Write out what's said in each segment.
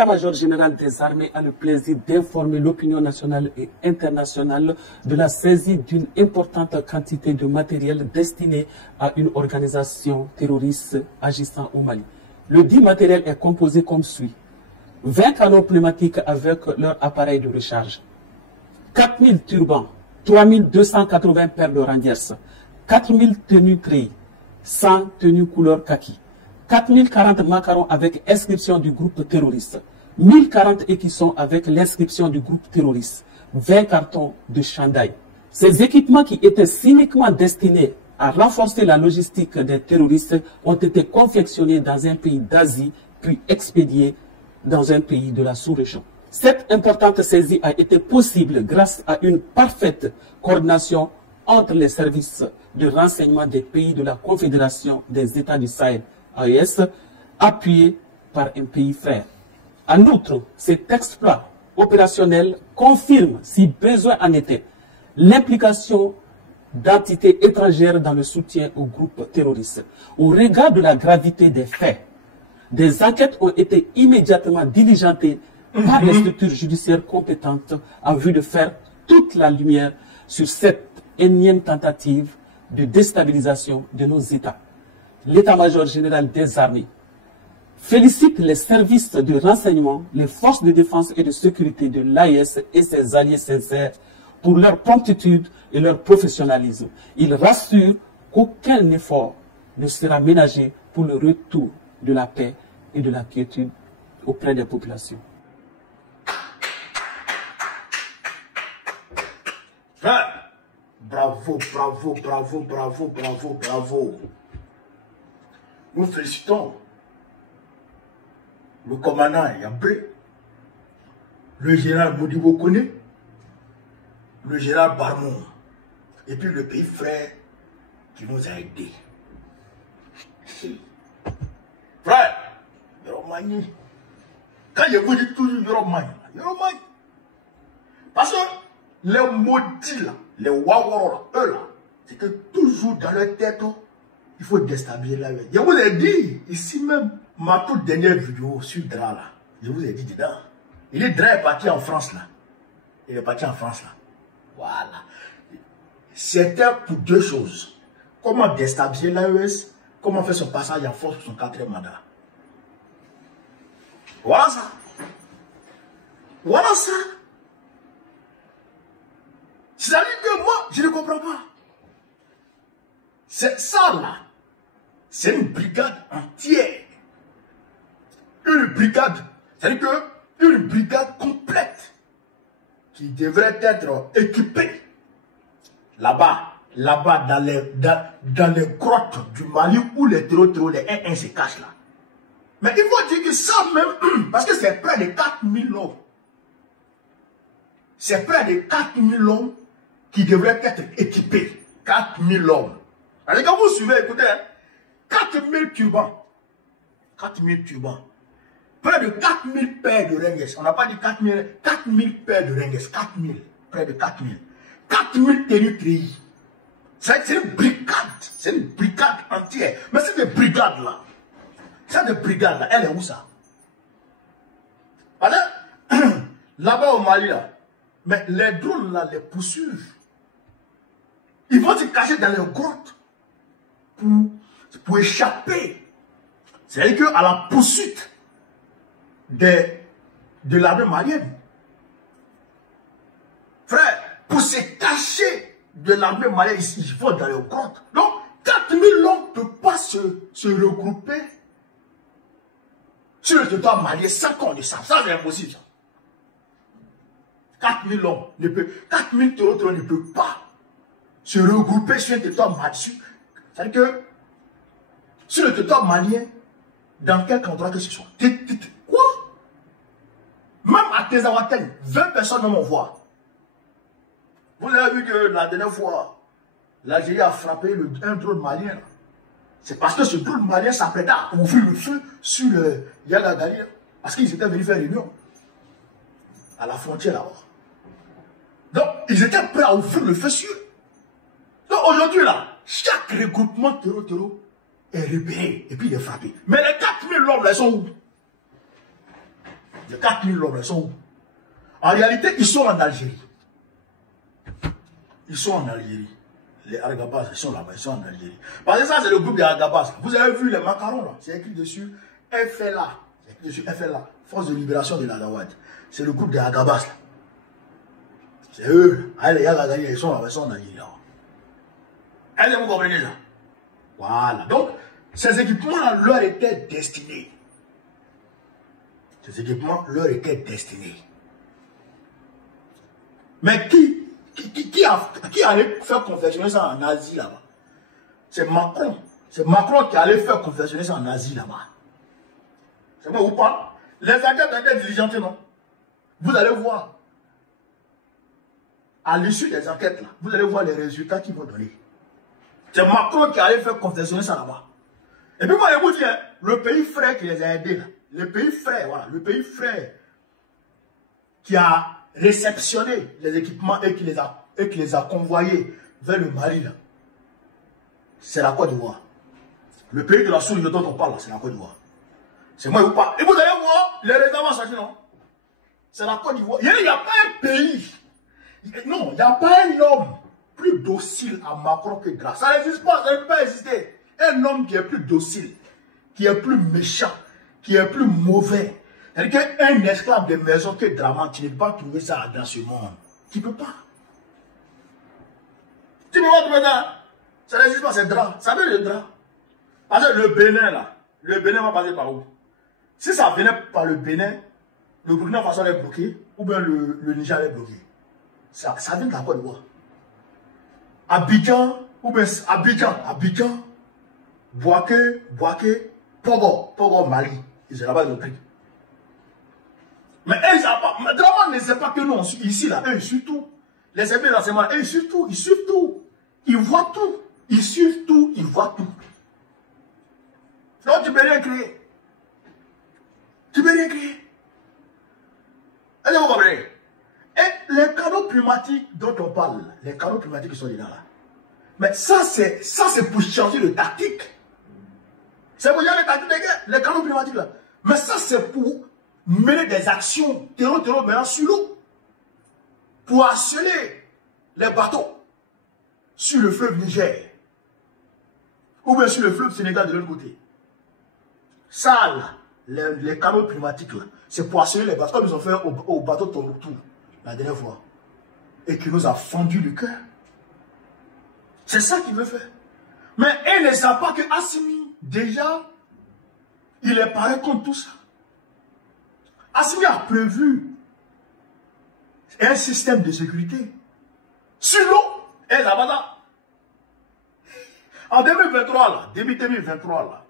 l'état-major général des armées a le plaisir d'informer l'opinion nationale et internationale de la saisie d'une importante quantité de matériel destiné à une organisation terroriste agissant au Mali. Le dit matériel est composé comme suit. 20 canons pneumatiques avec leur appareil de recharge, 4000 turbans, 3280 paires de rangers, 4000 tenues treillis, 100 tenues couleur kaki, 4040 macarons avec inscription du groupe terroriste, 1040 écussons avec l'inscription du groupe terroriste, 20 cartons de chandail. Ces équipements qui étaient cyniquement destinés à renforcer la logistique des terroristes ont été confectionnés dans un pays d'Asie puis expédiés dans un pays de la sous-région. Cette importante saisie a été possible grâce à une parfaite coordination entre les services de renseignement des pays de la Confédération des États du Sahel, AES, appuyés par un pays frère. En outre, cet exploit opérationnel confirme, si besoin en était, l'implication d'entités étrangères dans le soutien au groupe terroriste. Au regard de la gravité des faits, des enquêtes ont été immédiatement diligentées par les structures judiciaires compétentes en vue de faire toute la lumière sur cette énième tentative de déstabilisation de nos États. L'état-major général des armées félicite les services de renseignement, les forces de défense et de sécurité de l'AES et ses alliés sincères pour leur promptitude et leur professionnalisme. Il rassure qu'aucun effort ne sera ménagé pour le retour de la paix et de la quiétude auprès des populations. Frère, bravo, bravo, bravo, bravo, bravo, bravo. Nous félicitons le commandant Yambré, le général Modibo Kone, le général Barmon, et puis le pays frère qui nous a aidés. Frère, Yoromani, quand je vous dis toujours Yoromani, Yoromani, parce que les maudits là, les Waworo là, eux là, c'était toujours dans leur tête, il faut déstabiliser la vie. Je vous ai dit, ici même, ma toute dernière vidéo sur Dra là, je vous ai dit dedans, Dra est parti en France là, il est parti en France là, voilà. C'était pour deux choses, comment déstabiliser l'AES, comment faire son passage en force pour son 4e mandat. Voilà ça. Voilà ça. C'est-à-dire que moi, je ne comprends pas. C'est ça là. C'est une brigade entière. Une brigade. C'est-à-dire que une brigade complète qui devrait être équipée là-bas dans les grottes du Mali où les terroristes, les 1-1 se cachent là. Mais il faut dire que ça même, parce que c'est près de 4000 hommes. C'est près de 4000 hommes qui devraient être équipés. 4000 hommes. Alors quand vous suivez, écoutez, 4000 turbans. 4000 turbans. Près de 4000 paires de rengues. On n'a pas dit 4000 paires de rengues. 4000. Près de 4000. 4000 tenues treillis. C'est une brigade. C'est une brigade entière. Mais cette brigade-là, elle est où ça? Là-bas au Mali, là, mais les drones là, les poursuivent. Ils vont se cacher dans les grottes pour échapper. C'est-à-dire qu'à la poursuite de l'armée malienne, frère, pour se cacher de l'armée malienne, ils vont dans les grottes. Donc, 4000 hommes ne peuvent pas se regrouper sur le territoire malien sans qu'on le sache. Ça, c'est impossible. 4000 hommes, 4000 terroristes ne peuvent pas se regrouper sur le territoire malien. C'est-à-dire que sur le territoire malien, dans quel endroit que ce soit. Quoi? Même à Tezawaten, 20 personnes vont voir. Vous avez vu que la dernière fois, l'Algérie a frappé un drone malien. C'est parce que ce drone malien s'apprêtait à ouvrir le feu sur le Yagagali. Parce qu'ils étaient venus faire réunion à la frontière là-bas. Donc, ils étaient prêts à ouvrir le feu sur eux. Donc, aujourd'hui, là, chaque regroupement terroriste est repéré et puis il est frappé. Mais les 4000 hommes, là, ils sont où? Les 4000 hommes, ils sont où? En réalité, ils sont en Algérie. Ils sont en Algérie. Les Argabas, ils sont là-bas, ils sont en Algérie. Parce que ça, c'est le groupe des Argabas. Vous avez vu les macarons là? C'est écrit dessus FLA. C'est écrit dessus FLA. Force de libération de l'Azawad. C'est le groupe des Argabas là. C'est eux. Allez, les gars, ils sont là-bas, ils sont en Algérie là. Allez, vous comprenez ça? Voilà. Donc, ces équipements-là leur étaient destinés. Ces équipements leur étaient destinés. Mais qui allait faire confectionner ça en Asie là-bas? C'est Macron. C'est Macron qui allait faire confectionner ça en Asie là-bas. C'est moi vous parle. Les enquêtes ont été diligentées, non? Vous allez voir. À l'issue des enquêtes là, vous allez voir les résultats qu'ils vont donner. C'est Macron qui allait faire confectionner ça là-bas. Et puis moi je vous dis, hein, le pays frère qui les a aidés là, le pays frère, voilà, le pays frère qui a réceptionné les équipements et qui les a convoyés vers le Mali là, c'est la Côte d'Ivoire. Le pays de la sous-région dont on parle là, c'est la Côte d'Ivoire. C'est moi vous parle. Et vous allez voir les réserves changé, non? C'est la Côte d'Ivoire. Il n'y a pas un pays. Non, il n'y a pas un homme plus docile à Macron que Grasse. Ça n'existe pas, ça ne peut pas exister. Un homme qui est plus docile, qui est plus méchant, qui est plus mauvais. C'est-à-dire qu'un esclave de maison que Draman, tu ne peux pas trouver ça dans ce monde. Tu ne peux pas. Tu ne peux pas trouver ça. Ça n'existe pas, c'est drap. Ça veut le drap. Parce que le Bénin, là, le Bénin va passer par où? Si ça venait par le Bénin, le Burkina Faso est bloqué, ou bien le Niger est bloqué. Ça vient de la Côte d'Ivoire. Abidjan, ou bien Abidjan, Boaké, Pogo, Mali. Ils sont là-bas, ils ont pris. Mais eux, Draman ne sait pas que nous, ici, là, eux, ils suivent tout. Les services d'enseignement, eux, ils suivent tout, ils suivent tout. Ils voient tout. Ils suivent tout, ils voient tout. Donc, tu peux rien créer. Tu peux rien créer. Est-ce que vous comprenez? Et les canaux climatiques dont on parle, les canaux climatiques qui sont dedans là. Mais ça, c'est pour changer de tactique. C'est pour changer de tactique des guerres, les canaux climatiques là. Mais ça, c'est pour mener des actions terreau maintenant sur l'eau. Pour harceler les bateaux sur le fleuve Niger. Ou bien sur le fleuve Sénégal de l'autre côté. Ça là, les canaux climatiques là, c'est pour harceler les bateaux comme ils ont fait au bateau Tombouctou la dernière fois. Et qui nous a fendu le cœur. C'est ça qu'il veut faire. Mais il ne savent pas que Assimi, déjà, il est paré contre tout ça. Assimi a prévu un système de sécurité sur l'eau et là-bas. En 2023, là, début 2023, là,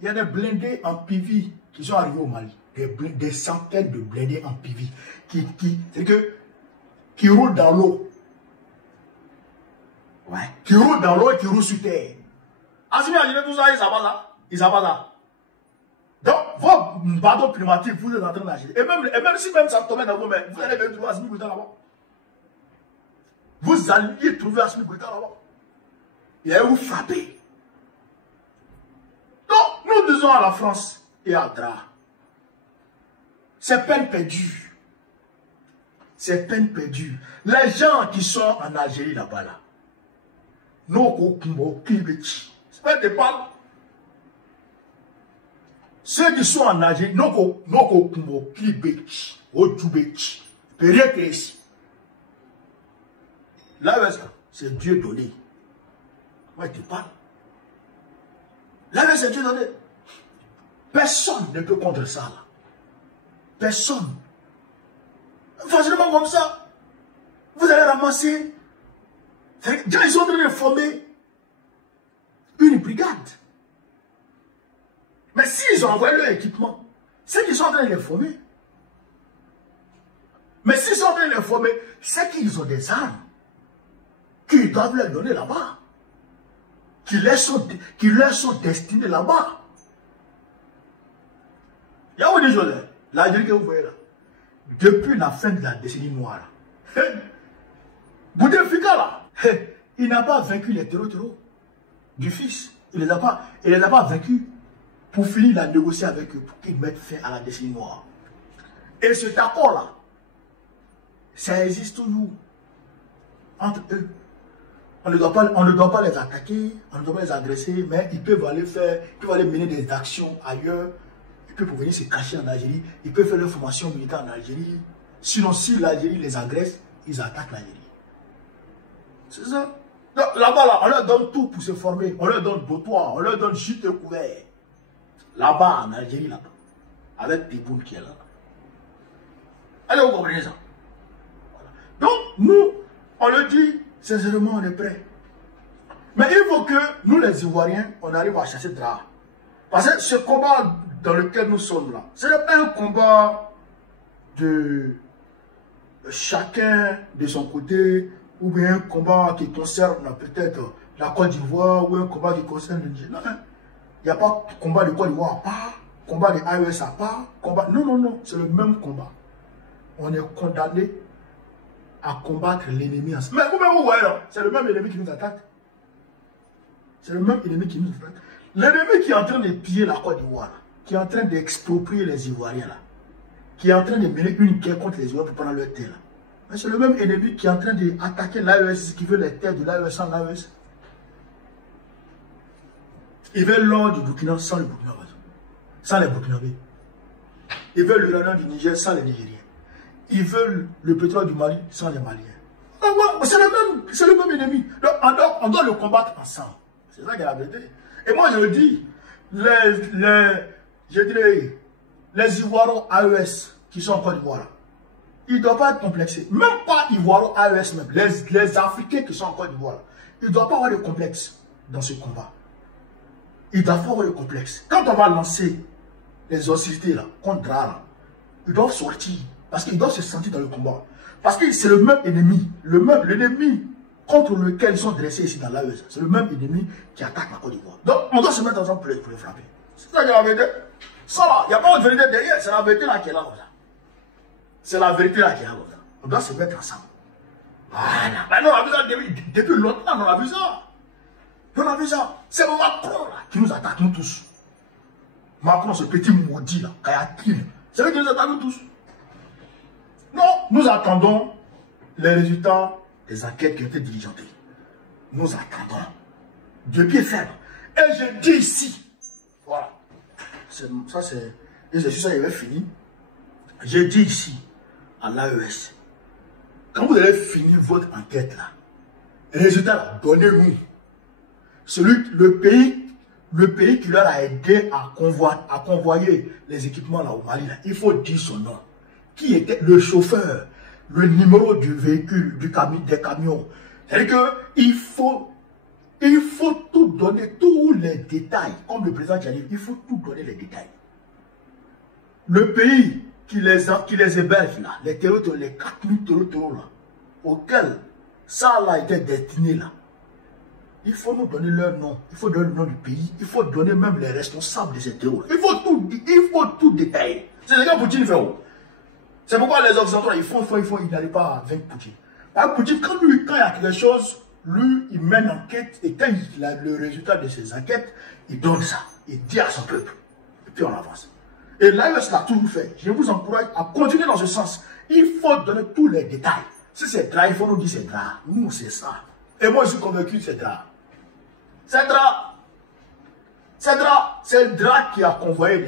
il y a des blindés en PV qui sont arrivés au Mali. Des centaines de blindés en PV qui roulent dans l'eau. Ouais. Qui roulent dans l'eau et qui roulent sur terre. Assimi a dit tout ça, ils savent pas ça. Donc, vos bateaux climatiques, vous êtes en train d'agir. Et même si ça tombe dans vos mains, vous allez trouver Assimi Goïta là-bas. Vous alliez trouver Assimi Goïta là-bas. Il allait vous frapper. Donc, nous disons à la France et à Dra, c'est peine perdue. C'est peine perdue. Les gens qui sont en Algérie là-bas, là, c'est pas des balles. Ceux qui sont en Algérie, là, c'est Dieu donné. Moi, je te parle. Là, c'est Dieu donné. Personne ne peut contre ça, là. Personne. Facilement comme ça, vous allez ramasser. Ils sont en train de former une brigade. Mais s'ils ont envoyé leur équipement, c'est qu'ils sont en train de les former. Mais s'ils sont en train de les former, c'est qu'ils ont des armes qu'ils doivent leur donner là-bas. Qui leur sont destinées là-bas. Il y a où des choses, l'Algérie que vous voyez là. Depuis la fin de la décennie noire, Bouteflika là, il n'a pas vaincu les terreaux du fils. Il ne les a pas vaincus pour finir la négocier avec eux, pour qu'ils mettent fin à la décennie noire. Et cet accord-là, ça existe toujours entre eux. On ne doit pas les attaquer, on ne doit pas les agresser, mais ils peuvent aller mener des actions ailleurs. Ils peuvent venir se cacher en Algérie, ils peuvent faire leur formation militaire en Algérie. Sinon, si l'Algérie les agresse, ils attaquent l'Algérie. C'est ça. Là-bas, là, on leur donne tout pour se former. On leur donne bottoir, on leur donne gîte couvert. Là-bas, en Algérie, là-bas. Avec Tebboune qui est là. Allez, vous comprenez ça? Voilà. Donc, nous, on le dit, sincèrement, on est prêts. Mais il faut que nous, les Ivoiriens, on arrive à chasser drap. Parce que ce combat dans lequel nous sommes là, ce n'est pas un combat de chacun de son côté, ou bien un combat qui concerne peut-être la Côte d'Ivoire, ou un combat qui concerne le Niger. Non, il n'y a pas de combat de Côte d'Ivoire à part, combat de AES à part, combat... Non, non, non, c'est le même combat. On est condamné à combattre l'ennemi ensemble. Mais vous voyez, c'est le même ennemi qui nous attaque. C'est le même ennemi qui nous attaque. L'ennemi qui est en train de piller la Côte d'Ivoire, qui est en train d'exproprier les Ivoiriens, là, qui est en train de mener une guerre contre les Ivoiriens pour prendre leur terre. C'est le même ennemi qui est en train d'attaquer l'AES, qui veut les terres de l'AES sans l'AES. Ils veulent l'or du Burkina sans le Burkina Faso, sans les Burkinabés. Ils veulent l'uranium du Niger sans les Nigériens. Ils veulent le pétrole du Mali sans les Maliens. C'est le même ennemi. Donc, on doit le combattre ensemble. C'est ça qui est la vérité. Et moi, je le dis, je dirais, les Ivoiriens AES qui sont en Côte d'Ivoire, ils ne doivent pas être complexés. Même pas Ivoiriens AES même. Les Africains qui sont en Côte d'Ivoire, ils ne doivent pas avoir de complexe dans ce combat. Ils doivent pas avoir de complexe. Quand on va lancer les hostilités là, contre Dra, ils doivent sortir. Parce qu'ils doivent se sentir dans le combat. Parce que c'est le même ennemi. L'ennemi contre lequel ils sont dressés ici dans l'AES. C'est le même ennemi qui attaque la Côte d'Ivoire. Donc, on doit se mettre ensemble pour les frapper. C'est ça qui est la vérité. Ça là, il n'y a pas de vérité derrière. C'est la vérité là qui est là comme ça. C'est la vérité là qui est là comme ça. On doit se mettre ensemble. Voilà. Ben non, on a vu ça depuis longtemps. On a vu ça. On a vu ça. C'est Macron là qui nous attaque, nous tous. Macron, ce petit maudit là, Kayatine. C'est lui qui nous attaque, nous tous. Non, nous attendons les résultats des enquêtes qui ont été diligentées. Nous attendons. De pied ferme. Et je dis ici, voilà, ça c'est, et c'est sûr ça, il est fini. Je dis ici, à l'AES, quand vous allez finir votre enquête là, résultat là, donnez-nous. Le pays qui leur a aidé à convoyer les équipements là au Mali, là, il faut dire son nom. Qui était le chauffeur, le numéro du véhicule, des camions. C'est-à-dire qu'il faut tout donner, tous les détails. Comme le président qui a dit, il faut tout donner les détails. Le pays qui les héberge là, les 4000 terreaux là, auxquels ça a été destiné là, il faut nous donner leur nom, il faut donner le nom du pays, il faut donner même les responsables de ces terreaux. Il faut tout détailler. C'est ce que Poutine fait. C'est pourquoi les Occidentaux, ils n'arrivent pas à vaincre Poutine. Parce que Poutine, quand il y a quelque chose, lui, il mène enquête, et quand il a le résultat de ses enquêtes, il donne ça, il dit à son peuple, et puis on avance. Et l'AES l'a toujours fait. Je vous encourage à continuer dans ce sens. Il faut donner tous les détails. Si c'est Dra, il faut nous dire c'est Dra. Nous, c'est ça. Et moi, je suis convaincu que c'est Dra. C'est Dra. C'est Dra. C'est Dra qui a convoyé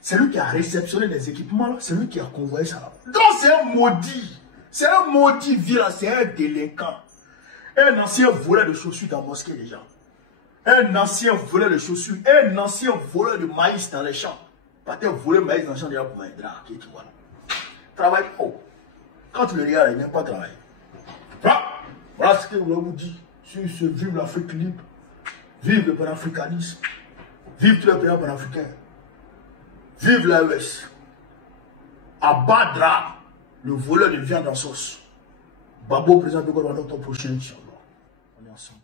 c'est lui qui a réceptionné les équipements, c'est lui qui a convoyé ça. Donc c'est un maudit. C'est un maudit vilain, c'est un délinquant. Un ancien voleur de chaussures dans la mosquée déjà. Un ancien voleur de chaussures, un ancien voleur de maïs dans les champs. Pas de voler maïs dans les champs déjà pour un drap. Travaille pas. Quand tu le regardes, il n'aime pas travailler. Voilà ce que je vous dis sur ce vive l'Afrique libre, vive le panafricanisme, vive tous les pays panafricains. Vive l'AES. Abadra, le voleur de viande en sauce. Babo, président de Gouvernement, ton prochain, Inch'Allah. On est ensemble.